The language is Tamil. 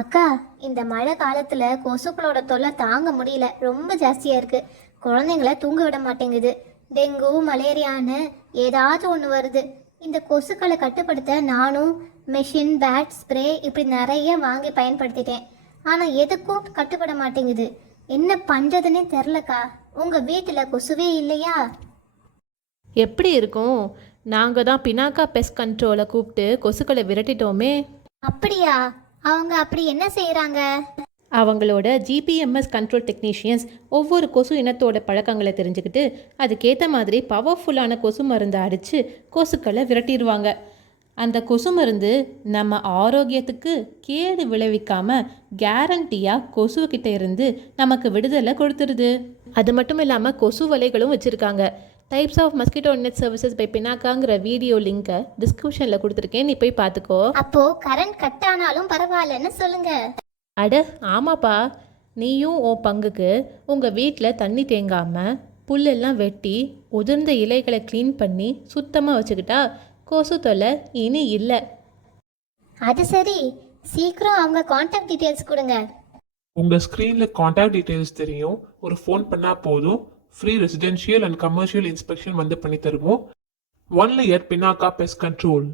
அக்கா, இந்த மழை காலத்துல கொசுக்களோட தொல்லை தாங்க முடியல, ரொம்ப ஜாஸ்தியா இருக்கு. குழந்தைங்கள தூங்க விட மாட்டேங்குது. டெங்கு மலேரியான்னு ஏதாவது ஒன்று வருது. இந்த கொசுக்களை கட்டுப்படுத்த நானும் மெஷின், பேட், ஸ்ப்ரே இப்படி நிறைய வாங்கி பயன்படுத்திட்டேன். ஆனா எதுக்கும் கட்டுப்பட மாட்டேங்குது. என்ன பண்றதுன்னே தெரிலக்கா. உங்க வீட்டுல கொசுவே இல்லையா? எப்படி இருக்கும்? நாங்கள் தான் பினாக்கா பெஸ்ட் கண்ட்ரோலை கூப்பிட்டு கொசுக்களை விரட்டிட்டோமே. அப்படியா? அவங்க அப்படி என்ன செய்யறாங்க? அவங்களோட ஜிபிஎம்எஸ் கண்ட்ரோல் டெக்னீஷியன்ஸ் ஒவ்வொரு கொசு இனத்தோட பழக்கங்களை தெரிஞ்சுக்கிட்டு அதுக்கேற்ற மாதிரி பவர்ஃபுல்லான கொசு மருந்தை அடித்து கொசுக்களை விரட்டிடுவாங்க. அந்த கொசு மருந்து நம்ம ஆரோக்கியத்துக்கு கேடு விளைவிக்காம கேரண்டியாக கொசுக்கிட்ட இருந்து நமக்கு விடுதலை கொடுத்துருது. அது மட்டும் இல்லாமல் கொசு வலைகளும் வச்சுருக்காங்க. Types of mosquito net services by பினாக்காங்கிற வீடியோ லிங்கை டிஸ்கிரிப்ஷனில் கொடுத்துருக்கேன், நீ போய் பார்த்துக்கோ. அப்போ கரண்ட் கட் ஆனாலும் பரவாயில்லன்னு சொல்லுங்க. அட ஆமாப்பா, நீயும் உன் பங்குக்கு உங்கள் வீட்டில் தண்ணி தேங்காமல் புல்லெல்லாம் வெட்டி உதிர்ந்த இலைகளை க்ளீன் பண்ணி சுத்தமாக வச்சுக்கிட்டா கொசு தொல்லை இனி இல்லை. அது சரி, சீக்கிரம் அவங்க கான்டாக்ட் டீடைல்ஸ் கொடுங்க. உங்க ஸ்கிரீன்ல கான்டாக்ட் டீடைல்ஸ் தெரியும். ஒரு ஃபோன் பண்ணா போதும். Free residential and commercial inspection வந்து பண்ணி தருவோம். ஒன்லி எட் பினாக்கா பெஸ்ட் கண்ட்ரோல்.